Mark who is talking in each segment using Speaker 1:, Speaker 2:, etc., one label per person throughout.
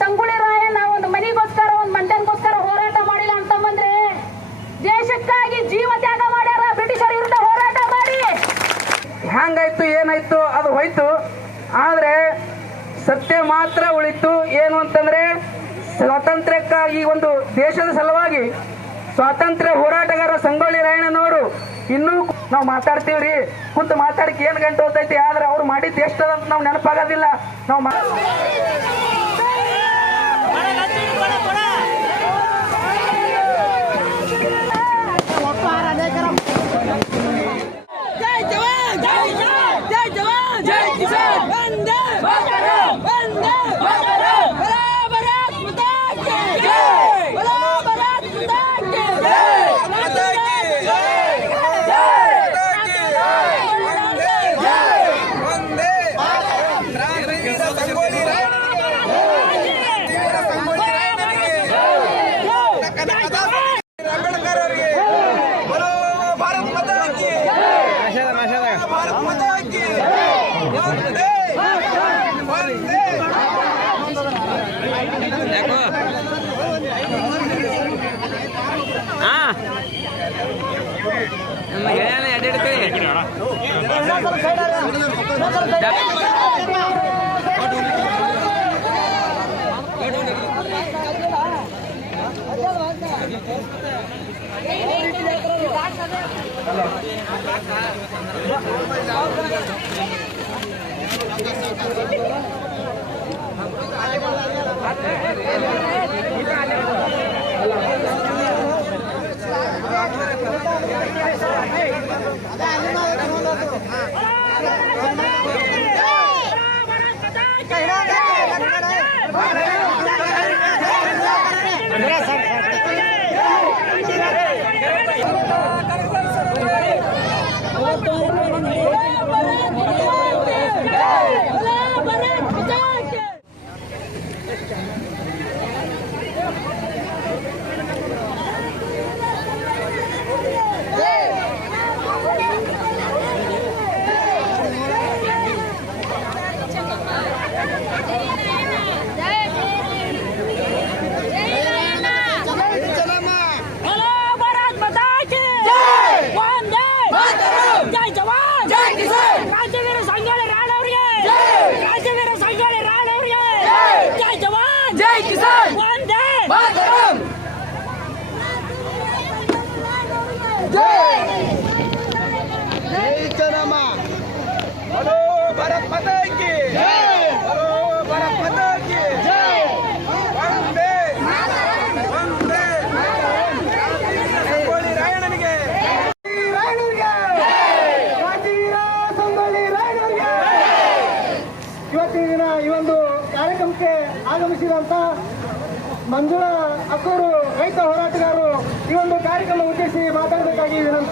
Speaker 1: ಸಂಗೊಳ್ಳಿ ರಾಯಣ್ಣ ಒಂದು ಮನಿಗೋಸ್ಕರ, ಒಂದು ಮಂಟನ್ಗೋಸ್ಕರ ಹೋರಾಟ ಮಾಡಿಲ್ಲ ಅಂತ ಬಂದ್ರೆ ದೇಶಕ್ಕಾಗಿ ಜೀವ ತ್ಯಾಗ ಮಾಡ್ಯಾರ ಬ್ರಿಟಿಷರ ವಿರುದ್ಧ ಹೋರಾಟ ಮಾಡಿ.
Speaker 2: ಹ್ಯಾಂಗಾಯ್ತು, ಏನಾಯ್ತು, ಅದು ಹೋಯ್ತು. ಆದರೆ ಸತ್ಯ ಮಾತ್ರ ಉಳಿತು. ಏನು ಅಂತಂದ್ರೆ ಸ್ವಾತಂತ್ರ್ಯಕ್ಕಾಗಿ ಒಂದು ದೇಶದ ಸಲುವಾಗಿ ಸ್ವಾತಂತ್ರ್ಯ ಹೋರಾಟಗಾರ ಸಂಗೊಳ್ಳಿ ರಾಯಣ್ಣನವರು ಇನ್ನೂ ನಾವು ಮಾತಾಡ್ತೀವ್ರಿ. ಕುಂತು ಮಾತಾಡಕ್ಕೆ ಏನ್ ಗಂಟೆ ಹೋಗ್ತೈತಿ ಆದ್ರೆ ಅವ್ರು ಮಾಡಿದ್ದು ಎಷ್ಟದಂತ ನಾವು ನೆನಪಾಗೋದಿಲ್ಲ. ನಾವು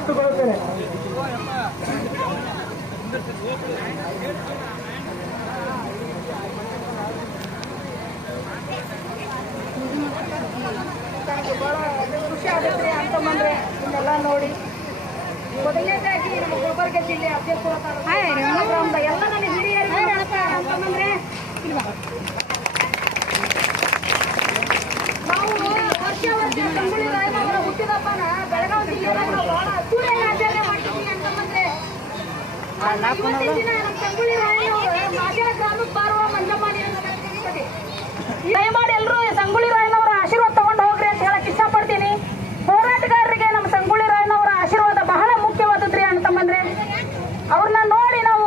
Speaker 2: ವಿನಂತಿಸಿಕೊಳ್ಳುತ್ತೇನೆ
Speaker 1: ನನಗೆ ಖುಷಿ ಆಗುತ್ತೆ ಅಂತ ಬಂದ್ರೆ ಇದನ್ನೆಲ್ಲ ನೋಡಿ. ಮೊದಲನೇದಾಗಿ ನಮ್ಮ ಗುಲ್ಬರ್ಗ ಜಿಲ್ಲೆ ತಾಲೂಕು ಗ್ರಾಮದ ಎಲ್ಲ ನನ್ನ ನಮಸ್ಕಾರ ಅಂತ ಬಂದ್ರೆ ನಾವು ವರ್ಷ ವರ್ಷ ಸಂಗೊಳ್ಳಿ ರಾಯಣ್ಣವರ ಬೆಳಗಾವಿ ಜಿಲ್ಲೆಯಲ್ಲಿ ನಾವು ಬಹಳ ಅದ್ದೂರಿಯಾಗಿ ಆಚರಣೆ ಮಾಡ್ತೀವಿ ಅಂತ ಬಂದ್ರೆ ಇವತ್ತಿನ ದಿನ ನಮ್ಮ ಸಂಗೊಳ್ಳಿ ರಾಯಣ್ಣವರು ಮಾಜಾ ಗ್ರಾಮಕ್ಕೆ ಬಾರುವ ಮಂಜಮ್ಮ ನೀರನ್ನು ದಯಮಾಡಿ ಎಲ್ಲರೂ ಸಂಗುಳಿ ರಾಯಣ್ಣವರ ಆಶೀರ್ವಾದ ತಗೊಂಡು ಹೋಗ್ರಿ ಅಂತ ಹೇಳಕ್ ಇಷ್ಟಪಡ್ತೀನಿ. ಹೋರಾಟಗಾರರಿಗೆ ನಮ್ಮ ಸಂಗುಳಿ ರಾಯಣ್ಣವರ ಆಶೀರ್ವಾದ ಬಹಳ ಮುಖ್ಯವಾದದ್ರಿ ಅಂತ ಬಂದ್ರೆ ಅವ್ರನ್ನ ನೋಡಿ ನಾವು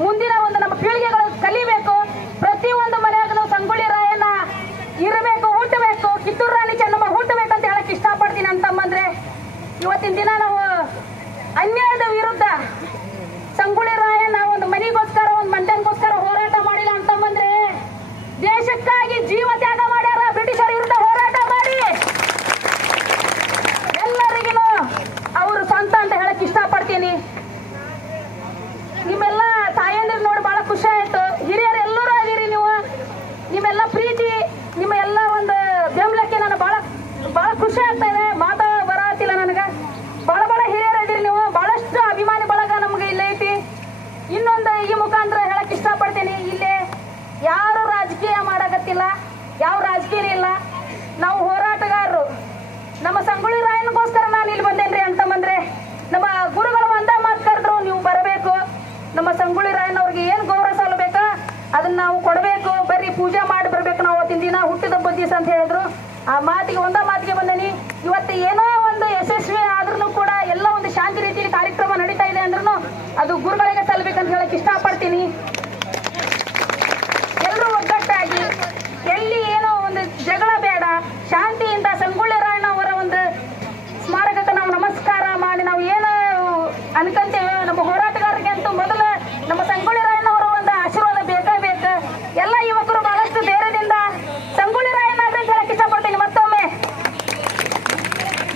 Speaker 1: ಮುಂದಿನ ಒಂದು ನಮ್ಮ ಪೀಳಿಗೆಗಳು ಕಲಿಬೇಕು ಪ್ರತಿಯೊಂದು ಮನೆಯಾಗ ನಾವು ಸಂಗೊಳ್ಳಿ ರಾಯಣ್ಣ ಇರಬೇಕು ಹುಟ್ಟಬೇಕು ಕಿತ್ತೂರು ರಾಣಿ ಚೆನ್ನಮ್ಮ ಹುಟ್ಟಬೇಕು ಅಂತ ಹೇಳಕ್ ಇಷ್ಟಪಡ್ತೀನಿ ಅಂತ ಬಂದ್ರೆ ಇವತ್ತಿನ ದಿನ ನಾವು ಅನ್ಯಾಯದ ಗೊತ್ತಿಲ್ಲ ಯಾವ ರಾಜಕೀಯ ಇಲ್ಲ. ನಾವು ಹೋರಾಟಗಾರರು. ನಮ್ಮ ಸಂಗೊಳ್ಳಿ ರಾಯನಗೋಸ್ಕರ ನಾನು ಇಲ್ಲಿ ಬಂದೇನ್ರಿ ಅಂತ ಬಂದ್ರೆ, ನಮ್ಮ ಗುರುಗಳು ಒಂದ ಮಾತು ಕರೆದ್ರು, ನೀವು ಬರಬೇಕು. ನಮ್ಮ ಸಂಗೊಳ್ಳಿ ರಾಯನವ್ರಿಗೆ ಏನು ಗೌರವ ಸಲ್ಲಬೇಕಾ ಅದನ್ನ ನಾವು ಕೊಡಬೇಕು. ಬರ್ರಿ, ಪೂಜೆ ಮಾಡಿ ಬರ್ಬೇಕು ನಾವು ಅವತ್ತಿನ ದಿನ, ಹುಟ್ಟಿದ ದಿವಸ ಅಂತ ಹೇಳಿದ್ರು. ಆ ಮಾತಿಗೆ ಒಂದ ಮಾತಿಗೆ ಬಂದನಿ, ಇವತ್ತು ಏನೋ ಒಂದು ಯಶಸ್ವಿ ಆದ್ರೂ ಕೂಡ ಎಲ್ಲ ಒಂದು ಶಾಂತಿ ರೀತಿಯಲ್ಲಿ ಕಾರ್ಯಕ್ರಮ ನಡೀತಾ ಇದೆ ಅಂದ್ರೂ ಅದು ಗುರುಗಳಿಗೆ ಸಲ್ಲಬೇಕಂತ ಹೇಳಕ್ ಇಷ್ಟಪಡ್ತೀನಿ ಎಲ್ಲರೂ ಒಗ್ಗಟ್ಟಾಗಿ ಎಲ್ಲಿ ಏನೋ ಒಂದು ಜಗಳ ಬೇಡ ಶಾಂತಿಯಿಂದ ಸಂಗೊಳ್ಳಿ ರಾಯಣ್ಣ ಅವರ ಒಂದು ಸ್ಮಾರಕಕ್ಕೆ ನಾವು ನಮಸ್ಕಾರ ಮಾಡಿ ನಾವು ಏನು ಅನ್ಕಂತೇವೆ ನಮ್ಮ ಹೋರಾಟಗಾರರಿಗೆ ಅಂತೂ ಮೊದಲ ನಮ್ಮ ಸಂಗೊಳ್ಳಿ ರಾಯಣ್ಣ ಅವರ ಒಂದು ಆಶೀರ್ವಾದ ಬೇಕೇ ಬೇಕು ಎಲ್ಲ ಯುವಕರು ಬಹಳಷ್ಟು ಧೈರ್ಯದಿಂದ ಸಂಗೊಳ್ಳಿ ರಾಯಣ್ಣ ಅಂತ ಹೇಳಕ್ ಇಷ್ಟಪಡ್ತೀನಿ ಮತ್ತೊಮ್ಮೆ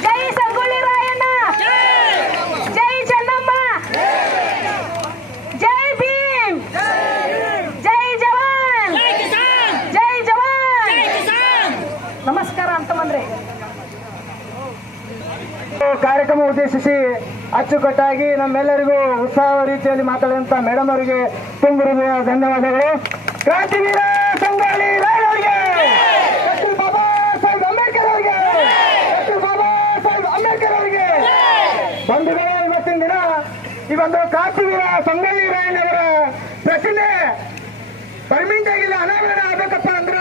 Speaker 1: ಜೈ ಸಂಗೊಳ್ಳಿ ರಾಯಣ್ಣ ಜೈ ಚೆನ್ನಮ್ಮ ಜೈ ಭೀಮ್ ಜೈ ಜವಾನ್
Speaker 3: ಜೈ ಕಿಸಾನ್
Speaker 1: ಜೈ ಜವಾನ್
Speaker 3: ಜೈ ಕಿಸಾನ್
Speaker 1: ನಮಸ್ಕಾರ ಅಂತ ಬಂದ್ರೆ
Speaker 2: ಕಾರ್ಯಕ್ರಮ ಉದ್ದೇಶಿಸಿ ಅಚ್ಚುಕಟ್ಟಾಗಿ ನಮ್ಮೆಲ್ಲರಿಗೂ ಉತ್ಸಾಹ ರೀತಿಯಲ್ಲಿ ಮಾತಾಡಿದಂತ ಮೇಡಮ್ ಅವರಿಗೆ ತುಂಬ ಹೃದಯ ಧನ್ಯವಾದಗಳು. ಕ್ರಾಂತಿವೀರ ಸಂಗೊಳ್ಳಿ ರಾಯ್ ಅವರಿಗೆ, ಡಾಕ್ಟರ್ ಬಾಬಾ ಅಂಬೇಡ್ಕರ್ ಅವರಿಗೆ ಅಂಬೇಡ್ಕರ್ ಅವರಿಗೆ. ಬಂಧುಗಳೇ ಇವತ್ತಿನ ದಿನ. ಈ ಒಂದು ಕ್ರಾಂತಿವೀರ ಸಂಗೊಳ್ಳಿ ರಾಯಣ್ಣವರ ಪ್ರತಿಮೆ ಪರ್ಮಿಂಟ್ ಆಗಿಲ್ಲ ಅನಾವರಣ ಆಗಬೇಕಪ್ಪ ಅಂದ್ರ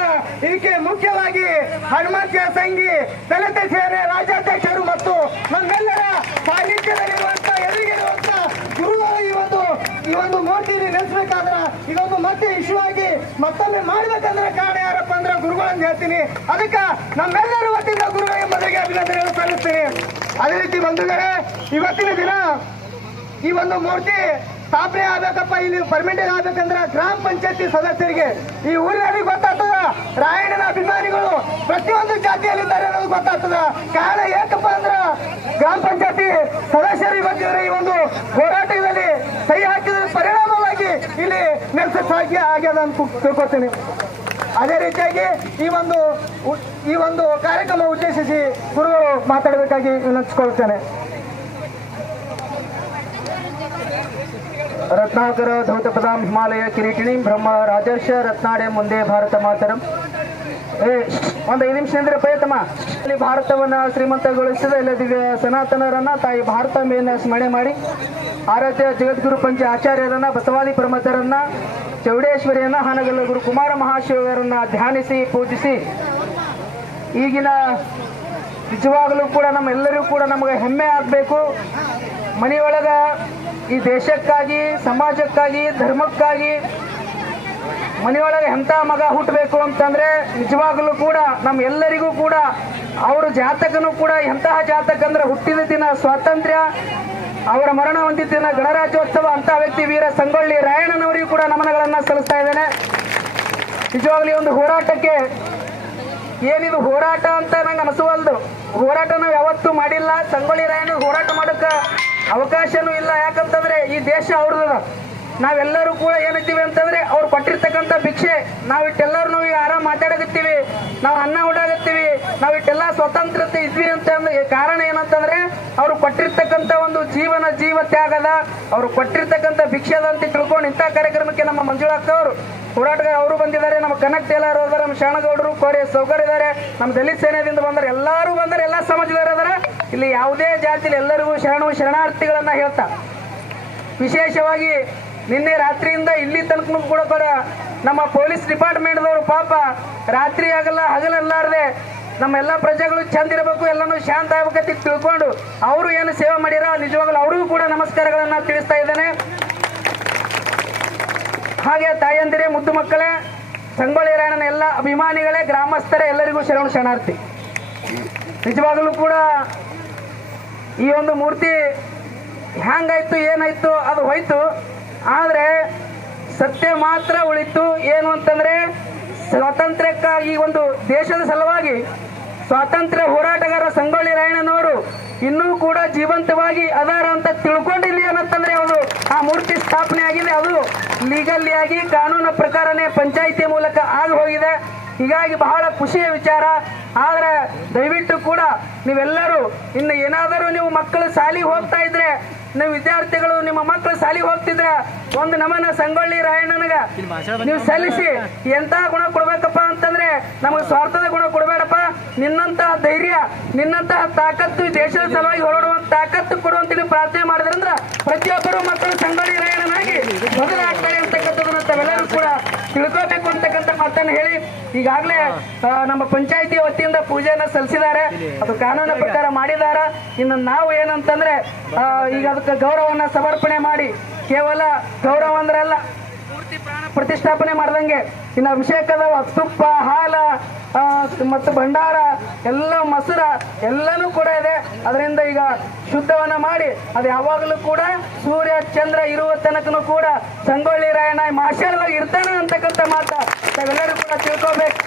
Speaker 2: ಇದಕ್ಕೆ ಮುಖ್ಯವಾಗಿ ಹನುಮಂತ ಸಂಘಿ ದಲಿತ ಸೇನೆ, ರಾಜ್ಯಾಧ್ಯಕ್ಷರು ಮತ್ತು ನಮ್ಮೆಲ್ಲರ ಸಾಹಿತ್ಯದಲ್ಲಿರುವಂತ ಎದುರಿಗಿರುವಂತ ಗುರುಗಳು ಈ ಒಂದು ಈ ಒಂದು ಮೂರ್ತಿని ನೆಲೆಸಬೇಕಾದ್ರ ಇದೊಂದು ಮತ್ತೆ ಇಶ್ಯೂ ಆಗಿ ಮತ್ತೊಮ್ಮೆ ಮಾಡ್ಬೇಕಂದ್ರೆ ಕಾರಣ ಯಾರಪ್ಪ ಅಂದ್ರೆ ಗುರುಗಳಂತ ಹೇಳ್ತೀನಿ. ಅದಕ್ಕೆ ನಮ್ಮೆಲ್ಲರೂ ವತಿಯಿಂದ ಗುರುಗಳಿಗೆ ಮೊದಲಿಗೆ ಅಭಿನಂದನೆಗಳು ಸಲ್ಲಿಸ್ತೀನಿ. ಅದೇ ರೀತಿ ಬಂಧುಗಳೇ, ಇವತ್ತಿನ ದಿನ ಈ ಒಂದು ಮೂರ್ತಿ ಸ್ಥಾಪನೆ ಆಗ್ಬೇಕಪ್ಪ, ಇಲ್ಲಿ ಪರ್ಮಿಟೆಡ್ ಆಗ್ಬೇಕಂದ್ರ ಗ್ರಾಮ ಪಂಚಾಯತಿ ಸದಸ್ಯರಿಗೆ. ಈ ಊರಿನಲ್ಲಿ ಗೊತ್ತಾಗ್ತದ? ರಾಯಣ್ಣನ ಅಭಿಮಾನಿಗಳು ಪ್ರತಿಯೊಂದು ಜಾತಿಯಲ್ಲಿದ್ದಾರೆ ಅನ್ನೋದು ಗೊತ್ತಾಗ್ತದ? ಕಾರಣ ಏಕಪ್ಪ ಅಂದ್ರ ಗ್ರಾಮ ಪಂಚಾಯತಿ ಸದಸ್ಯರು ಇವತ್ತಿದ್ರೆ ಈ ಒಂದು ಹೋರಾಟದಲ್ಲಿ ಸಹಿ ಪರಿಣಾಮವಾಗಿ ಇಲ್ಲಿ ನೆಲಸಕ್ಕೆ ಆಗ್ಯದ ಅಂತ ತಿಳ್ಕೊತೀನಿ ಅದೇ ರೀತಿಯಾಗಿ ಈ ಒಂದು ಈ ಒಂದು ಕಾರ್ಯಕ್ರಮ ಉದ್ದೇಶಿಸಿ ಗುರುಗಳು ಮಾತಾಡಬೇಕಾಗಿ ವಿನಂತಿಸಿಕೊಳ್ಳುತ್ತೇನೆ ರತ್ನಾಕರ ಧೌತಪದಾಂ ಹಿಮಾಲಯ ಕಿರೀಟಿಣಿ ಬ್ರಹ್ಮ ರಾಜರ್ಷ ರತ್ನಾಡೆ ಮುಂದೆ ಭಾರತ ಮಾತರಂ. ಏ, ಒಂದು ಐದು ನಿಮಿಷ ಅಂದ್ರೆ ಪ್ರಯತ್ನ ಇಲ್ಲಿ ಭಾರತವನ್ನ ಶ್ರೀಮಂತಗೊಳಿಸಿದ ಎಲ್ಲ ದಿವ್ಯ ಸನಾತನರನ್ನ ತಾಯಿ ಭಾರತ ಮೇಲೆ ಸ್ಮರಣೆ ಮಾಡಿ. ಆರಾಧ್ಯ ಜಗದ್ಗುರು ಪಂಚ ಆಚಾರ್ಯರನ್ನ, ಬಸವಾದಿ ಪರಮತರನ್ನ, ಚೌಡೇಶ್ವರಿಯನ್ನ, ಹಾನಗಲ್ಲ ಗುರು ಕುಮಾರ ಮಹಾಶಿವರನ್ನ ಧ್ಯಾನಿಸಿ, ಪೂಜಿಸಿ. ಈಗಿನ ನಿಜವಾಗಲೂ ಕೂಡ ನಮ್ಮೆಲ್ಲರಿಗೂ ಕೂಡ ನಮಗೆ ಹೆಮ್ಮೆ ಆಗಬೇಕು. ಮನೆಯೊಳಗ ಈ ದೇಶಕ್ಕಾಗಿ, ಸಮಾಜಕ್ಕಾಗಿ, ಧರ್ಮಕ್ಕಾಗಿ ಮನೆಯೊಳಗೆ ಎಂಥ ಮಗ ಹುಟ್ಟಬೇಕು ಅಂತಂದರೆ ನಿಜವಾಗಲೂ ಕೂಡ ನಮ್ಮ ಎಲ್ಲರಿಗೂ ಕೂಡ, ಅವ್ರ ಜಾತಕನೂ ಕೂಡ ಎಂತಹ ಜಾತಕ ಅಂದರೆ ಹುಟ್ಟಿದ ದಿನ ಸ್ವಾತಂತ್ರ್ಯ ಅವರ ಮರಣ ಹೊಂದಿದ್ದಿನ ಗಣರಾಜ್ಯೋತ್ಸವ ಅಂತ ವ್ಯಕ್ತಿ ವೀರ ಸಂಗೊಳ್ಳಿ ರಾಯಣ್ಣನವರಿಗೂ ಕೂಡ ನಮನಗಳನ್ನ ಸಲ್ಲಿಸ್ತಾ ಇದ್ದೇನೆ. ನಿಜವಾಗ್ಲೂ ಒಂದು ಹೋರಾಟಕ್ಕೆ ಏನಿದು ಹೋರಾಟ ಅಂತ ನಂಗೆ ಅನಿಸುವಲ್ದು. ಹೋರಾಟ ನಾವು ಯಾವತ್ತೂ ಮಾಡಿಲ್ಲ. ಸಂಗೊಳ್ಳಿ ರಾಯಣ್ಣ ಹೋರಾಟ ಮಾಡಕ್ಕ ಅವಕಾಶನೂ ಇಲ್ಲ. ಯಾಕಂತಂದ್ರೆ ಈ ದೇಶ ಅವ್ರದ್ದು. ನಾವೆಲ್ಲರೂ ಕೂಡ ಏನಿದ್ದೀವಿ ಅಂತಂದ್ರೆ ಅವ್ರು ಕೊಟ್ಟಿರ್ತಕ್ಕಂಥ ಭಿಕ್ಷೆ. ನಾವು ಇಟ್ಟೆಲ್ಲರೂ ಈಗ ಆರಾಮ್ ಮಾತಾಡಕತ್ತೀವಿ. ನಾವು ಅನ್ನ ಉಡಾಗತ್ತೀವಿ. ನಾವು ಇಟ್ಟೆಲ್ಲ ಸ್ವತಂತ್ರತೆ ಇದ್ವಿ ಅಂತ ಕಾರಣ ಏನಂತಂದ್ರೆ ಅವ್ರು ಕೊಟ್ಟಿರ್ತಕ್ಕಂಥ ಒಂದು ಜೀವನ ಜೀವ ತ್ಯಾಗದ ಅವ್ರು ಕೊಟ್ಟಿರ್ತಕ್ಕಂಥ ಭಿಕ್ಷೆದ ಅಂತ ತಿಳ್ಕೊಂಡು ಇಂಥ ಕಾರ್ಯಕ್ರಮಕ್ಕೆ ನಮ್ಮ ಮಂಜುಳಾಕ್ತವ್ರು ಹೋರಾಟಗಾರ ಅವರು ಬಂದಿದ್ದಾರೆ. ನಮ್ಮ ಕನಕ್ ಟೇಲರ್ ಹೋದಾರೆ ನಮ್ಮ ಶಾಣಗೌಡರು, ಕೋರೆ ಸೌಕರ್ ಇದ್ದಾರೆ ನಮ್ಮ ದಲಿತ ಸೇನೆಯಿಂದ ಬಂದರೆ ಎಲ್ಲರೂ ಬಂದರೆ ಎಲ್ಲ ಸಮಾಜದವರು ಅದರ. ಇಲ್ಲಿ ಯಾವುದೇ ಜಾತಿಲಿ ಎಲ್ಲರಿಗೂ ಶರಣು, ಶರಣಾರ್ಥಿಗಳನ್ನ ಹೇಳ್ತಾ, ವಿಶೇಷವಾಗಿ ನಿನ್ನೆ ರಾತ್ರಿಯಿಂದ ಇಲ್ಲಿ ತನಕ ಕೂಡ ಬರ ನಮ್ಮ ಪೊಲೀಸ್ ಡಿಪಾರ್ಟ್ಮೆಂಟ್ದವರು ಪಾಪ ರಾತ್ರಿ ಆಗಲ್ಲ, ಹಗಲಲ್ಲಾರದೆ ನಮ್ಮ ಎಲ್ಲ ಪ್ರಜೆಗಳು ಚಂದ ಇರಬೇಕು, ಎಲ್ಲನೂ ಶಾಂತ ಆಗ್ಬೇಕಂತ ತಿಳ್ಕೊಂಡು ಅವರು ಏನು ಸೇವೆ ಮಾಡ್ಯಾರ ನಿಜವಾಗ್ಲೂ ಅವ್ರಿಗೂ ಕೂಡ ನಮಸ್ಕಾರಗಳನ್ನ ತಿಳಿಸ್ತಾ ಇದ್ದೇನೆ. ಹಾಗೆ ತಾಯಂದಿರೆ, ಮುದ್ದು ಮಕ್ಕಳೇ, ಸಂಗೊಳ್ಳಿ ರಾಯಣ್ಣನ ಎಲ್ಲ ಅಭಿಮಾನಿಗಳೇ, ಗ್ರಾಮಸ್ಥರೇ, ಎಲ್ಲರಿಗೂ ಶರಣ ಶರಣಾರ್ಥಿ. ನಿಜವಾಗಲೂ ಕೂಡ ಈ ಒಂದು ಮೂರ್ತಿ ಹ್ಯಾಂಗಾಯ್ತು, ಏನಾಯ್ತು, ಅದು ಹೋಯ್ತು. ಆದರೆ ಸತ್ಯ ಮಾತ್ರ ಉಳಿತು ಏನು ಅಂತಂದ್ರೆ ಸ್ವಾತಂತ್ರ್ಯಕ್ಕಾಗಿ ಒಂದು ದೇಶದ ಸಲುವಾಗಿ ಸ್ವಾತಂತ್ರ್ಯ ಹೋರಾಟಗಾರ ಸಂಗೊಳ್ಳಿ ರಾಯಣ್ಣನವರು ಇನ್ನೂ ಕೂಡ ಜೀವಂತವಾಗಿ ಅದಾರ ಅಂತ ತಿಳ್ಕೊಂಡಿಲ್ಲ ಏನಂತಂದ್ರೆ ಅವರು ಆ ಮೂರ್ತಿ ಸ್ಥಾಪನೆ ಆಗಿದೆ. ಅದು ಲೀಗಲ್ಲಿ ಆಗಿ ಕಾನೂನ ಪ್ರಕಾರನೇ ಪಂಚಾಯಿತಿ ಮೂಲಕ ಆಗಿ ಹೋಗಿದೆ. ಹೀಗಾಗಿ ಬಹಳ ಖುಷಿಯ ವಿಚಾರ. ಆದರೆ ದಯವಿಟ್ಟು ಕೂಡ ನೀವೆಲ್ಲರೂ ಇನ್ನು ಏನಾದರೂ ನೀವು ಮಕ್ಕಳು ಶಾಲೆಗೆ ಹೋಗ್ತಾ ಇದ್ರೆ ನೀವು ವಿದ್ಯಾರ್ಥಿಗಳು ನಿಮ್ಮ ಮಕ್ಕಳು ಶಾಲೆಗೆ ಹೋಗ್ತಿದ್ರ ಒಂದು ನಮನ ಸಂಗೊಳ್ಳಿ ರಾಯಣ್ಣನಗ ನೀವು ಸಲ್ಲಿಸಿ. ಎಂತ ಗುಣ ಕೊಡ್ಬೇಕಪ್ಪ ಅಂತಂದ್ರೆ ನಮಗೆ ಸ್ವಾರ್ಥದ ಗುಣ ಕೊಡಬೇಡಪ್ಪ. ನಿನ್ನಂತಹ ಧೈರ್ಯ ನಿನ್ನಂತಹ ತಾಕತ್ತು ದೇಶದ ಸಲುವಾಗಿ ಹೊರಡುವಂತ ತಾಕತ್ತು ಕೊಡುವಂತ ಪ್ರಾರ್ಥನೆ ಮಾಡಿದ್ರಂದ್ರ ಪ್ರತಿಯೊಬ್ಬರು ಮಕ್ಕಳು ಸಂಗೊಳ್ಳಿ ರಾಯಣ್ಣನಾಗಿ ಮೊದಲಾಗ್ತಾರೆ ಅಂತಕ್ಕಂಥದ್ದನ್ನ ತಾವೆಲ್ಲರೂ ಕೂಡ ತಿಳ್ಕೋಬೇಕು ಅಂತಕ್ಕಂಥ ಮಾತನ್ನು ಹೇಳಿ ಈಗಾಗಲೇ ನಮ್ಮ ಪಂಚಾಯತಿ ವತಿಯಿಂದ ಪೂಜೆಯನ್ನ ಸಲ್ಲಿಸಿದ್ದಾರೆ. ಅದು ಕಾನೂನು ಪ್ರಕಾರ ಮಾಡಿದಾರ ಇನ್ನು ನಾವು ಏನಂತಂದ್ರೆ ಈಗ ಅದಕ್ಕೆ ಗೌರವವನ್ನ ಸಮರ್ಪಣೆ ಮಾಡಿ. ಕೇವಲ ಗೌರವ ಅಂದ್ರಲ್ಲ ಪ್ರತಿಷ್ಠಾಪನೆ ಮಾಡ್ದಂಗೆ. ಇನ್ನು ಅಭಿಷೇಕದ ತುಪ್ಪ, ಹಾಲ ಮತ್ತು ಭಂಡಾರ, ಎಲ್ಲ ಮೊಸರ ಎಲ್ಲನೂ ಕೂಡ ಇದೆ. ಅದರಿಂದ ಈಗ ಶುದ್ಧವನ್ನ ಮಾಡಿ ಅದು ಯಾವಾಗಲೂ ಕೂಡ ಸೂರ್ಯ, ಚಂದ್ರ ಇರುವ ತನಕನೂ ಕೂಡ ಸಂಗೊಳ್ಳಿ ರಾಯಣ್ಣ ಮಾಶಾಲವಾಗಿ ಇರ್ತಾನೆ ಅಂತಕ್ಕಂಥ ಮಾತ ತಾವೆಲ್ಲರೂ ಕೂಡ ತಿಳ್ಕೊಬೇಕು.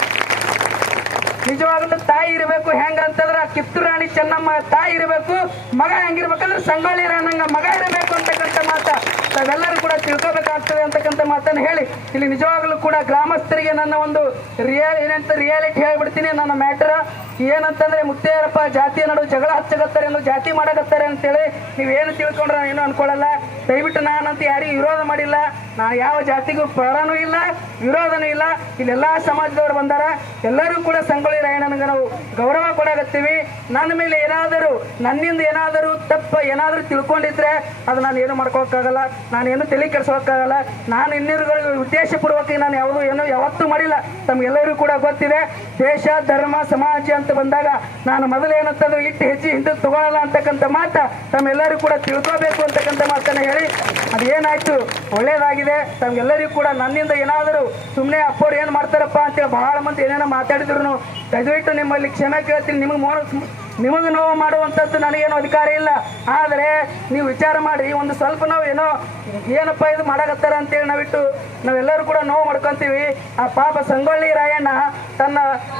Speaker 2: ನಿಜವಾಗ್ಲೂ ತಾಯಿ ಇರಬೇಕು. ಹೆಂಗ ಅಂತಂದ್ರೆ ಕಿತ್ತೂರು ರಾಣಿ ಚೆನ್ನಮ್ಮ ತಾಯಿ ಇರಬೇಕು. ಮಗ ಹೆಂಗಿರ್ಬೇಕಂದ್ರೆ ಸಂಗೊಳ್ಳಿ ರಾಯಣ್ಣಂಗ ಮಗ ಇರಬೇಕು ಅಂತಕ್ಕಂಥ ಮಾತ ತಾವೆಲ್ಲರೂ ಕೂಡ ತಿಳ್ಕೊಬೇಕಾಗ್ತದೆ ಅಂತಕ್ಕಂಥ ಮಾತನ್ನು ಹೇಳಿ. ಇಲ್ಲಿ ನಿಜವಾಗ್ಲೂ ಕೂಡ ಗ್ರಾಮಸ್ಥರಿಗೆ ನನ್ನ ಒಂದು ರಿಯಲ್ ಏನಂತ ರಿಯಾಲಿಟಿ ಹೇಳ್ಬಿಡ್ತೀನಿ. ನನ್ನ ಮ್ಯಾಟರ್ ಏನಂತಂದ್ರೆ ಮುಕ್ತೇರಪ್ಪ ಜಾತಿಯ ನಡುವೆ ಜಗಳ ಹಚ್ಚಗತ್ತಾರೆ ಅನ್ನೋ ಜಾತಿ ಮಾಡಕತ್ತಾರೆ ಅಂತೇಳಿ ನೀವೇನು ತಿಳ್ಕೊಂಡ್ರೆ ನಾನು ಏನು ಅನ್ಕೊಳ್ಳಲ್ಲ. ದಯವಿಟ್ಟು ನಾನಂತ ಯಾರಿಗೂ ವಿರೋಧ ಮಾಡಿಲ್ಲ. ನಾ ಯಾವ ಜಾತಿಗೂ ಪರನೂ ಇಲ್ಲ, ವಿರೋಧನೂ ಇಲ್ಲ. ಇಲ್ಲೆಲ್ಲ ಸಮಾಜದವರು ಬಂದಾರ. ಎಲ್ಲರೂ ಕೂಡ ಸಂಗೊಳ್ಳಿ ರಾಯಣ್ಣನಿಗೆ ನಾವು ಗೌರವ ಕೊಡಾಗತ್ತೀವಿ ನನ್ನ ಮೇಲೆ ಏನಾದರೂ, ನನ್ನಿಂದ ಏನಾದರೂ ತಪ್ಪ ಏನಾದರೂ ತಿಳ್ಕೊಂಡಿದ್ರೆ ಅದು ನಾನು ಏನು ಮಾಡ್ಕೊಳಕ್ಕಾಗಲ್ಲ. ನಾನೇನು ತಲೆ ಕೆಡಿಸೋಕ್ಕಾಗಲ್ಲ. ನಾನು ಇನ್ನಿರುಗಳಿಗೆ ಉದ್ದೇಶಪೂರ್ವಕ ನಾನು ಯಾವುದು ಏನು ಯಾವತ್ತೂ ಮಾಡಿಲ್ಲ. ತಮಗೆಲ್ಲರಿಗೂ ಕೂಡ ಗೊತ್ತಿದೆ. ದೇಶ, ಧರ್ಮ, ಸಮಾಜ ಅಂತ ಬಂದಾಗ ನಾನು ಮೊದಲು ಏನಂತಂದ್ರೆ ಇಟ್ಟು ಹೆಚ್ಚಿ ಹಿಂದೆ ತಗೊಳ್ಳಲ್ಲ ಅಂತಕ್ಕಂಥ ಮಾತ ತಮ್ಮೆಲ್ಲರೂ ಕೂಡ ತಿಳ್ಕೋಬೇಕು ಅಂತಕ್ಕಂಥ ಮಾತನ್ನ ಹೇಳಿ, ಅದು ಏನಾಯ್ತು? ಒಳ್ಳೇದಾಗಿದೆ. ತಮ್ಗೆಲ್ಲರಿಗೂ ಕೂಡ ನನ್ನಿಂದ ಏನಾದರೂ ಸುಮ್ಮನೆ ಅಪ್ಪೋರು ಏನು ಮಾಡ್ತಾರಪ್ಪ ಅಂತೇಳಿ ಬಹಳ ಮಂದಿ ಏನೇನೋ ಮಾತಾಡಿದ್ರು. ದಯವಿಟ್ಟು ನಿಮ್ಮಲ್ಲಿ ಕ್ಷಮೆ ಕೇಳ್ತೀನಿ. ನಿಮಗೆ ಮೋನ ನಿಮಗೆ ನೋವು ಮಾಡುವಂಥದ್ದು ನನಗೇನು ಅಧಿಕಾರ ಇಲ್ಲ. ಆದರೆ ನೀವು ವಿಚಾರ ಮಾಡಿ, ಒಂದು ಸ್ವಲ್ಪ ನಾವು ಏನೋ, ಏನಪ್ಪ ಇದು ಮಾಡಾಕತ್ತಾರ ಅಂತೇಳಿ ನಾವಿಟ್ಟು ನಾವೆಲ್ಲರೂ ಕೂಡ ನೋವು ಮಾಡ್ಕೊಂತೀವಿ. ಆ ಪಾಪ ಸಂಗೊಳ್ಳಿ ರಾಯಣ್ಣ ತನ್ನ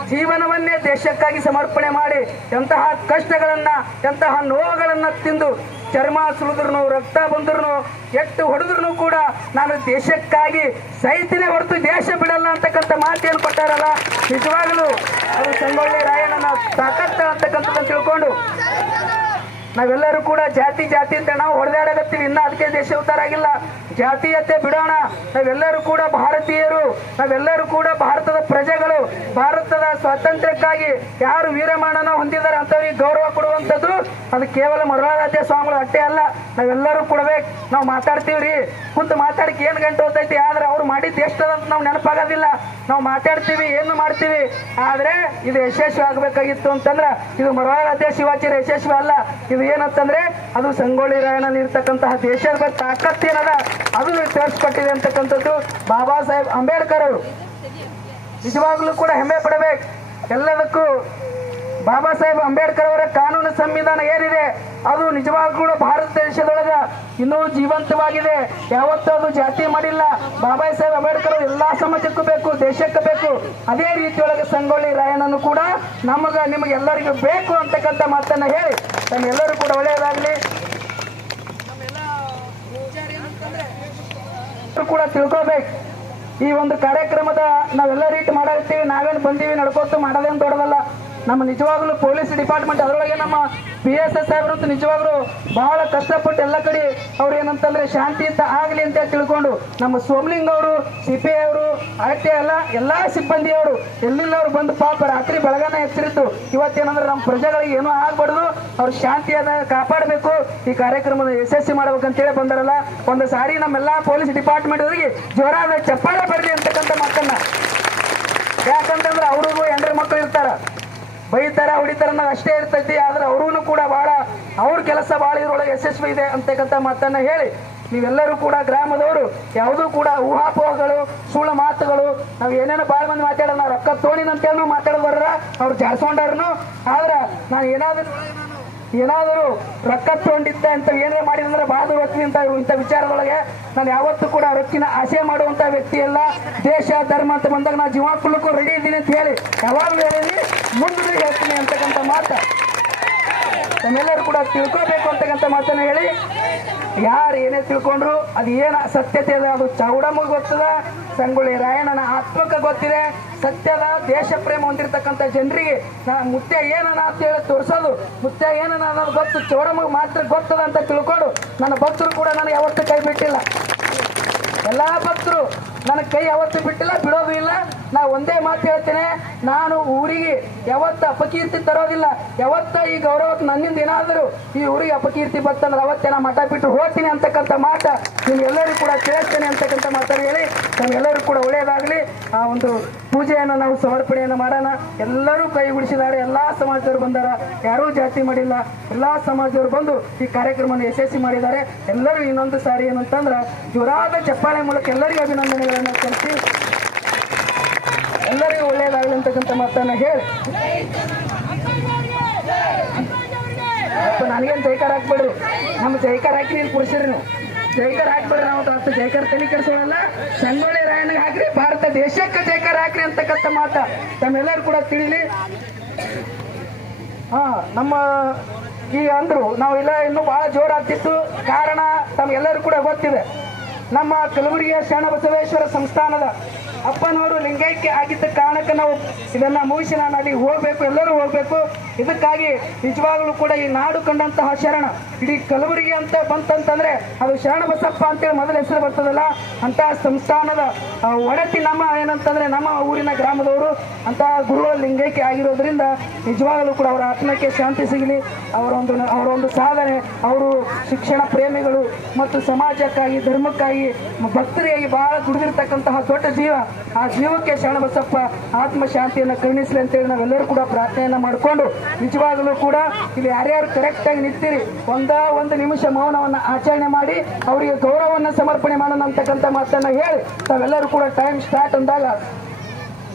Speaker 2: ಜೀವನವನ್ನೇ ದೇಶಕ್ಕಾಗಿ ಸಮರ್ಪಣೆ ಮಾಡಿ, ಎಂತಹ ಕಷ್ಟಗಳನ್ನ, ಎಂತಹ ನೋವುಗಳನ್ನು ತಿಂದು ಚರ್ಮ ಸುಳಿದ್ರು ರಕ್ತ ಬಂದ್ರು ಎಟ್ಟು ಹೊಡೆದ್ರು ಕೂಡ ನಾನು ದೇಶಕ್ಕಾಗಿ ಸೈತಿನೇ ಹೊರತು ದೇಶ ಬಿಡಲ್ಲ ಅಂತಕ್ಕಂಥ ಮಾತೇನು ಕೊಟ್ಟಾರಲ್ಲ? ನಿಜವಾಗಲೂ ಅದು ಸಂಗೊಳ್ಳಿ ರಾಯಣ್ಣನ ತಾಕತ್ತ ಅಂತಕ್ಕಂಥದ್ದನ್ನು ತಿಳ್ಕೊಂಡು ನಾವೆಲ್ಲರೂ ಕೂಡ ಜಾತಿ ಜಾತಿ ಅಂತ ನಾವು ಹೊಡೆದಾಡಕತ್ತೀವಿ. ಇನ್ನೂ ಅದಕ್ಕೆ ದೇಶ ಉದ್ಧಾರ ಆಗಿಲ್ಲ. ಜಾತೀಯತೆ ಬಿಡೋಣ. ನಾವೆಲ್ಲರೂ ಕೂಡ ಭಾರತೀಯರು. ನಾವೆಲ್ಲರೂ ಕೂಡ ಭಾರತದ ಪ್ರಜೆಗಳು. ಭಾರತದ ಸ್ವಾತಂತ್ರ್ಯಕ್ಕಾಗಿ ಯಾರು ವೀರಮಾನನ ಹೊಂದಿದ್ದಾರೆ ಅಂತವ್ರಿಗೆ ಗೌರವ ಕೊಡುವಂಥದ್ದು ಅದು ಕೇವಲ ಮರುಳಾರಾಧ್ಯ ಸ್ವಾಮಿಗಳು ಅಷ್ಟೇ ಅಲ್ಲ. ನಾವೆಲ್ಲರೂ ಕೊಡ್ಬೇಕು ನಾವು ಮಾತಾಡ್ತೀವಿ ರೀ ಕುಂತು ಮಾತಾಡಕ್ಕೆ ಏನು ಗಂಟೆ ಹೋಗ್ತೈತಿ ಆದ್ರೆ ಅವ್ರು ಮಾಡಿದ್ದು ಎಷ್ಟದಂತ ನಾವು ನೆನಪಾಗೋದಿಲ್ಲ. ನಾವು ಮಾತಾಡ್ತೀವಿ, ಏನು ಮಾಡ್ತೀವಿ? ಆದ್ರೆ ಇದು ಯಶಸ್ವಿ ಆಗ್ಬೇಕಾಗಿತ್ತು ಅಂತಂದ್ರೆ, ಇದು ಮರುಳಾರಾಧ್ಯ ಶಿವಾಚಾರ್ಯ ಯಶಸ್ವಿ ಅಲ್ಲ. ಇದು ಏನಂತಂದ್ರೆ, ಅದು ಸಂಗೊಳ್ಳಿ ರಾಯಣ್ಣನ ಇರ್ತಕ್ಕಂತಹ ದೇಶದ ತಾಕತ್ತೇನದ ಅದು ತೋರಿಸ್ಕೊಟ್ಟಿದೆ ಅಂತಕ್ಕಂಥದ್ದು ಬಾಬಾ ಸಾಹೇಬ್ ಅಂಬೇಡ್ಕರ್ ಅವರು. ನಿಜವಾಗ್ಲೂ ಕೂಡ ಹೆಮ್ಮೆ ಪಡಬೇಕು. ಎಲ್ಲದಕ್ಕೂ ಬಾಬಾ ಸಾಹೇಬ್ ಅಂಬೇಡ್ಕರ್ ಅವರ ಕಾನೂನು ಸಂವಿಧಾನ ಏನಿದೆ, ಅದು ನಿಜವಾಗ್ಲೂ ಭಾರತ ದೇಶದೊಳಗ ಇನ್ನೂ ಜೀವಂತವಾಗಿದೆ. ಯಾವತ್ತೂ ಅದು ಜಾತಿ ಮಾಡಿಲ್ಲ. ಬಾಬಾ ಸಾಹೇಬ್ ಅಂಬೇಡ್ಕರ್ ಅವರು ಎಲ್ಲಾ ಸಮಾಜಕ್ಕೂ ಬೇಕು, ದೇಶಕ್ಕೆ ಬೇಕು. ಅದೇ ರೀತಿಯೊಳಗೆ ಸಂಗೊಳ್ಳಿ ರಾಯಣ್ಣನು ಕೂಡ ನಮಗ ನಿಮಗೆ ಎಲ್ಲರಿಗೂ ಬೇಕು ಅಂತಕ್ಕಂಥ ಮಾತನ್ನ ಹೇಳಿ. ತಮ್ಮೆಲ್ಲರೂ ಕೂಡ ಒಳ್ಳೆಯದಾಗಲಿ. ಕೂಡ ತಿಳ್ಕೊಬೇಕು. ಈ ಒಂದು ಕಾರ್ಯಕ್ರಮದ ನಾವೆಲ್ಲ ರೀತಿ ಮಾಡಿರ್ತೀವಿ ನಾವೇನು ಬಂದೀವಿ, ನಡ್ಕೋತು ಮಾಡೋದೇನು ದೊಡ್ಡದಲ್ಲ. ನಮ್ಮ ನಿಜವಾಗ್ಲೂ ಪೊಲೀಸ್ ಡಿಪಾರ್ಟ್ಮೆಂಟ್ ಅದರೊಳಗೆ ನಮ್ಮ ಪಿ ಎಸ್ ಎಸ್ ಸಾಹೇಬ್ರಂತೂ ನಿಜವಾಗ್ಲೂ ಬಹಳ ಕಷ್ಟಪಟ್ಟು ಎಲ್ಲ ಕಡೆ ಅವ್ರು ಏನಂತಂದ್ರೆ ಶಾಂತಿ ಆಗಲಿ ಅಂತ ತಿಳ್ಕೊಂಡು ನಮ್ಮ ಸೋಮಲಿಂಗ್ ಅವರು, ಸಿ ಪಿ ಐ ಅವರು ಆಯ್ತೆ ಎಲ್ಲ, ಎಲ್ಲಾ ಸಿಬ್ಬಂದಿಯವರು ಎಲ್ಲಿಲ್ಲವ್ರು ಬಂದು ಪಾಪ ರಾತ್ರಿ ಬೆಳಗಾನ ಎಚ್ಚರಿತ್ತು. ಇವತ್ತೇನಂದ್ರೆ ನಮ್ಮ ಪ್ರಜೆಗಳಿಗೆ ಏನೂ ಆಗ್ಬಾರ್ದು, ಅವ್ರು ಶಾಂತಿಯನ್ನ ಕಾಪಾಡಬೇಕು, ಈ ಕಾರ್ಯಕ್ರಮದ ಯಶಸ್ವಿ ಮಾಡ್ಬೇಕಂತೇಳಿ ಬಂದಾರಲ್ಲ. ಒಂದು ಸಾರಿ ನಮ್ಮೆಲ್ಲಾ ಪೊಲೀಸ್ ಡಿಪಾರ್ಟ್ಮೆಂಟ್ ಅವರಿಗೆ ಜೋರಾದ ಚಪ್ಪಾಳೆ ಬರಲಿ ಅಂತಕ್ಕಂಥ ಮಾತನ್ನ. ಯಾಕಂತಂದ್ರೆ ಅವ್ರಿಗೂ ಎಂಡ್ರೆ ಮಕ್ಕಳು ಇರ್ತಾರ. ಬೈತಾರ, ಹೊಡಿತಾರ ಅಷ್ಟೇ ಇರ್ತೈತಿ. ಆದ್ರೆ ಅವ್ರೂ ಕೂಡ ಬಹಳ ಅವ್ರ ಕೆಲಸ ಬಹಳ ಇದ್ರೊಳಗೆ ಯಶಸ್ವಿ ಇದೆ ಅಂತಕ್ಕಂಥ ಮಾತನ್ನ ಹೇಳಿ, ನೀವೆಲ್ಲರೂ ಕೂಡ ಗ್ರಾಮದವರು, ಯಾವುದೂ ಕೂಡ ಊಹಾಪೋಹಗಳು, ಸುಳ್ಳು ಮಾತುಗಳು, ನಾವು ಏನೇನೋ ಭಾಳ ಮಂದಿ ಮಾತಾಡೋಣ ರೊಕ್ಕ ತೋಣಿನ ಅಂತೇಳಿ ನಾವು ಮಾತಾಡೋದು ಬರ್ರ, ಅವ್ರು ಜಾಡ್ಸ್ಕೊಂಡಾರ್ನು. ಆದ್ರೆ ನಾನು ಏನಾದರೂ ಏನಾದರೂ ರೊಕ್ಕ ತಗೊಂಡಿದ್ದೆ ಅಂತ ಏನೇ ಮಾಡಿದ್ರೆ ದೂರ ಹೋಗ್ತೀನಿ ಅಂತ ಇಂಥ ವಿಚಾರದೊಳಗೆ ನಾನು ಯಾವತ್ತೂ ಕೂಡ ರೊಕ್ಕಿನ ಆಸೆ ಮಾಡುವಂತ ವ್ಯಕ್ತಿ ಅಲ್ಲ. ದೇಶ, ಧರ್ಮ ಅಂತ ಬಂದಾಗ ನಾನು ಜೀವಾಕುಲಕ್ಕೂ ರೆಡಿ ಇದ್ದೀನಿ ಅಂತ ಹೇಳಿ. ಯಾವಾಗಲೂ ಹೇಳಿ ಮುಂದೆ ಹೇಳ್ತೀನಿ ಅಂತಕ್ಕಂಥ ಮಾತು. ನಮ್ಮೆಲ್ಲರೂ ಕೂಡ ತಿಳ್ಕೋಬೇಕು ಅಂತಕ್ಕಂಥ ಮಾತನ್ನ ಹೇಳಿ. ಯಾರು ಏನೇ ತಿಳ್ಕೊಂಡ್ರು ಅದು ಏನು ಸತ್ಯತೆ ಅದ, ಅದು ಚೌಡಮ್ಮಗೆ ಗೊತ್ತದ, ಸಂಗೊಳ್ಳಿ ರಾಯಣ್ಣನ ಆತ್ಮಕ ಗೊತ್ತಿದೆ. ಸತ್ಯದ ದೇಶ ಪ್ರೇಮ ಹೊಂದಿರತಕ್ಕಂಥ ಜನರಿಗೆ ನಾನು ಮುತ್ಯ ಏನನ ಅಂತ ಹೇಳಿ ತೋರಿಸೋದು. ಮುತ್ಯ ಏನನ ಅನ್ನೋದು ಗೊತ್ತು, ಚೌಡಮ್ಮಗೆ ಮಾತ್ರ ಗೊತ್ತದ ಅಂತ ತಿಳ್ಕೊಂಡು ನನ್ನ ಭಕ್ತರು ಕೂಡ ನನಗೆ ಯಾವತ್ತೂ ಕೈ ಬಿಟ್ಟಿಲ್ಲ. ಎಲ್ಲ ಭಕ್ತರು ನನ್ನ ಕೈ ಯಾವತ್ತೂ ಬಿಟ್ಟಿಲ್ಲ, ಬಿಡೋದು ಇಲ್ಲ. ನಾ ಒಂದೇ ಮಾತು ಹೇಳ್ತೇನೆ, ನಾನು ಊರಿಗೆ ಯಾವತ್ತ ಅಪಕೀರ್ತಿ ತರೋದಿಲ್ಲ. ಯಾವತ್ತ ಈ ಗೌರವಕ್ಕೆ ನನ್ನಿಂದ ಏನಾದರೂ ಈ ಊರಿಗೆ ಅಪಕೀರ್ತಿ ಬರ್ತಂದ್ರೆ ಅವತ್ತೇ ನಾ ಮಠ ಬಿಟ್ಟು ಹೋಗ್ತೀನಿ ಅಂತಕ್ಕಂಥ ಮಾತ ನಿಮ್ಗೆಲ್ಲರೂ ಕೂಡ ಕೇಳ್ತೇನೆ ಅಂತಕ್ಕಂಥ ಮಾತನ್ನು ಹೇಳಿ ನಮಗೆಲ್ಲರೂ ಕೂಡ ಒಳ್ಳೆಯದಾಗಲಿ. ಆ ಒಂದು ಪೂಜೆಯನ್ನು ನಾವು ಸಮರ್ಪಣೆಯನ್ನು ಮಾಡೋಣ. ಎಲ್ಲರೂ ಕೈಗೂಡಿಸಿದ್ದಾರೆ ಎಲ್ಲ ಸಮಾಜದವರು ಬಂದಾರ. ಯಾರೂ ಜಾತಿ ಮಾಡಿಲ್ಲ. ಎಲ್ಲ ಸಮಾಜದವರು ಬಂದು ಈ ಕಾರ್ಯಕ್ರಮವನ್ನು ಯಶಸ್ವಿ ಮಾಡಿದ್ದಾರೆ. ಎಲ್ಲರೂ ಇನ್ನೊಂದು ಸಾರಿ ಏನಂತಂದ್ರೆ ಜೋರಾದ ಚಪ್ಪಾಳೆ ಮೂಲಕ ಎಲ್ಲರಿಗೂ ಅಭಿನಂದನೆಗಳನ್ನು ಸಲ್ಲಿಸಿ ಎಲ್ಲರಿಗೂ ಒಳ್ಳೆಯದಾಗಲಿ ಅಂತಕ್ಕಂಥ ಮಾತನ್ನ ಹೇಳಿ. ಅಪ್ಪ, ನನಗೇನು ಜೈಕಾರ ಹಾಕ್ಬೇಡ್ರಿ. ನಮ್ಮ ಜೈಕಾರ ಹಾಕಿ ನೀನು ಪುರುಷರು ನೀವು. ಜೈಕಾರ ಹಾಕ್ಬೇಡ್ರಿ ನಾವು ಅಷ್ಟು ಜೈಕಾರ ತಲೆ ಕೆಡಿಸೋಣಲ್ಲ ಸಂಗೊಳ್ಳಿ ರಾಯಣ್ಣಗೆ ಹಾಕ್ರಿ, ಭಾರತ ದೇಶಕ್ಕೆ ಜೈಕಾರ ಹಾಕ್ರಿ ಅಂತಕ್ಕಂಥ ಮಾತ ತಮ್ಮೆಲ್ಲರೂ ಕೂಡ ತಿಳಿಲಿ. ಹಾ, ನಮ್ಮ ಈ ಅಂದ್ರು ನಾವೆಲ್ಲ ಇನ್ನೂ ಬಹಳ ಜೋರಾಗ್ತಿತ್ತು. ಕಾರಣ ತಮ್ಗೆಲ್ಲರೂ ಕೂಡ ಗೊತ್ತಿದೆ. ನಮ್ಮ ಕಲಬುರಗಿಯ ಶರಣಬಸವೇಶ್ವರ ಸಂಸ್ಥಾನದ ಅಪ್ಪನವರು ಲಿಂಗೈಕ್ಯ ಆಗಿದ್ದ ಕಾರಣಕ್ಕೆ ನಾವು ಇದನ್ನ ಮುಗಿಸಿ ನಾನು ಅಲ್ಲಿ ಹೋಗ್ಬೇಕು, ಎಲ್ಲರೂ ಹೋಗ್ಬೇಕು. ಇದಕ್ಕಾಗಿ ನಿಜವಾಗ್ಲೂ ಕೂಡ ಈ ನಾಡು ಕಂಡಂತಹ ಶರಣ ಇಡೀ ಕಲಬುರಗಿ ಅಂತ ಬಂತಂತಂದ್ರೆ ಅದು ಶರಣ ಬಸಪ್ಪ ಅಂತೇಳಿ ಮೊದಲ ಹೆಸರು ಬರ್ತದಲ್ಲ? ಅಂತ ಸಂಸ್ಥಾನದ ಒಡತಿ ನಮ್ಮ ಏನಂತಂದ್ರೆ ನಮ್ಮ ಊರಿನ ಗ್ರಾಮದವರು ಅಂತಹ ಗುರು ಲಿಂಗೈಕ್ಯ ಆಗಿರೋದ್ರಿಂದ ನಿಜವಾಗಲೂ ಕೂಡ ಅವರ ಆತ್ಮಕ್ಕೆ ಶಾಂತಿ ಸಿಗಲಿ, ಅವರ ಒಂದು ಅವರ ಒಂದು ಸಾಧನೆ, ಅವರು ಶಿಕ್ಷಣ ಪ್ರೇಮಿಗಳು ಮತ್ತು ಸಮಾಜಕ್ಕಾಗಿ, ಧರ್ಮಕ್ಕಾಗಿ ಭಕ್ತರಿಗಾಗಿ ಬಹಳ ದುಡಿದಿರ್ತಕ್ಕಂತಹ ದೊಡ್ಡ ಜೀವ ಆ ಜೀವಕ್ಕೆ ಶರಣಬಸಪ್ಪ ಆತ್ಮ ಶಾಂತಿಯನ್ನು ಕರುಣಿಸಲಿ ಅಂತೇಳಿ ನಾವೆಲ್ಲರೂ ಕೂಡ ಪ್ರಾರ್ಥನೆಯನ್ನು ಮಾಡಿಕೊಂಡು ನಿಜವಾಗಲೂ ಕೂಡ ಇಲ್ಲಿ ಯಾರ್ಯಾರು ಕರೆಕ್ಟಾಗಿ ನಿಂತಿರಿ, ಒಂದ ಒಂದು ನಿಮಿಷ ಮೌನವನ್ನು ಆಚರಣೆ ಮಾಡಿ ಅವರಿಗೆ ಗೌರವವನ್ನು ಸಮರ್ಪಣೆ ಮಾಡೋಣ ಅಂತಕ್ಕಂಥ ಮಾತನ್ನು ಹೇಳಿ ತಾವೆಲ್ಲರೂ ಕೂಡ ಟೈಮ್ ಸ್ಟಾರ್ಟ್ ಅಂದಾಗ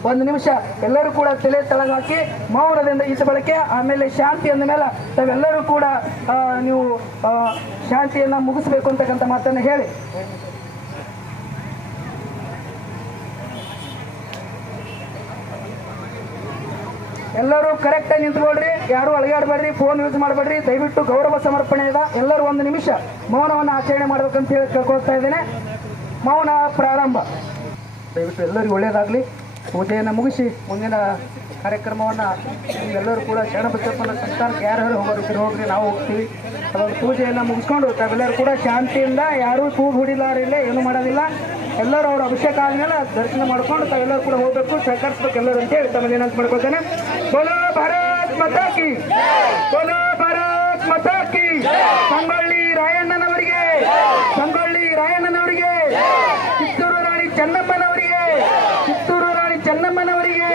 Speaker 2: ಒಂದು ನಿಮಿಷ ಎಲ್ಲರೂ ಕೂಡ ತಲೆ ತಳಗಾಕಿ ಮೌನದಿಂದ ಈತ ಬಳಕೆ ಆಮೇಲೆ ಶಾಂತಿ ಅಂದ ಮೇಲೆ ತಾವೆಲ್ಲರೂ ಕೂಡ ನೀವು ಶಾಂತಿಯನ್ನ ಮುಗಿಸ್ಬೇಕು ಅಂತಕ್ಕಂಥ ಮಾತನ್ನು ಹೇಳಿ. ಎಲ್ಲರೂ ಕರೆಕ್ಟ್ ಆಗಿ ನಿಂತ್ಕೊಳ್ರಿ. ಯಾರು ಅಳಗಾಡಬೇಡ್ರಿ ಫೋನ್ ಯೂಸ್ ಮಾಡಬೇಡ್ರಿ. ದಯವಿಟ್ಟು ಗೌರವ ಸಮರ್ಪಣೆ ಇದೆ. ಎಲ್ಲರೂ ಒಂದು ನಿಮಿಷ ಮೌನವನ್ನು ಆಚರಣೆ ಮಾಡ್ಬೇಕಂತ ಹೇಳಿ ಕೇಳ್ಕೊಳ್ತಾ ಇದ್ದೇನೆ. ಮೌನ ಪ್ರಾರಂಭ. ದಯವಿಟ್ಟು ಎಲ್ಲರಿಗೂ ಒಳ್ಳೆಯದಾಗಲಿ ಪೂಜೆಯನ್ನು ಮುಗಿಸಿ ಮುಂದಿನ ಕಾರ್ಯಕ್ರಮವನ್ನು ಎಲ್ಲರೂ ಕೂಡ ಶರಣಬಸಪ್ಪನ ಸಂಸ್ಥಾನಕ್ಕೆ ಯಾರು ಹೋಗೋರು ಹೋಗ್ರಿ, ನಾವು ಹೋಗ್ತೀವಿ. ಅದೊಂದು ಪೂಜೆಯನ್ನು ಮುಗಿಸ್ಕೊಂಡು ತಾವೆಲ್ಲರೂ ಕೂಡ ಶಾಂತಿಯಿಂದ ಯಾರೂ ಕೂಗು ಹೊಡಿಲಾರಿಲ್ಲ, ಏನೂ ಮಾಡೋದಿಲ್ಲ. ಎಲ್ಲರೂ ಅವ್ರ ಅಭಿಷೇಕ ಆದ್ಮೇಲೆ ದರ್ಶನ ಮಾಡ್ಕೊಂಡು ಎಲ್ಲರೂ ಕೂಡ ಹೋಗ್ಬೇಕು, ಸಹಕರಿಸ್ಬೇಕು ಎಲ್ಲರೂ ಅಂತ ಹೇಳಿ ತಮಗೆ ಏನಂತ ಮಾಡ್ಕೊಳ್ತೇನೆ. ಬೋಲೋ ಭರತ್ ಮತಾಕಿ ಬೋಲೋ ಭಾರತ್ ಮತಾಕಿ ಸಂಗೊಳ್ಳಿ ರಾಯಣ್ಣನವರಿಗೆ! ಸಂಗೊಳ್ಳಿ ರಾಯಣ್ಣನವರಿಗೆ! ಕಿತ್ತೂರು ರಾಣಿ ಚೆನ್ನಮ್ಮನವರಿಗೆ ಕಿತ್ತೂರು ರಾಣಿ ಚೆನ್ನಮ್ಮನವರಿಗೆ!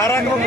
Speaker 3: হারা করব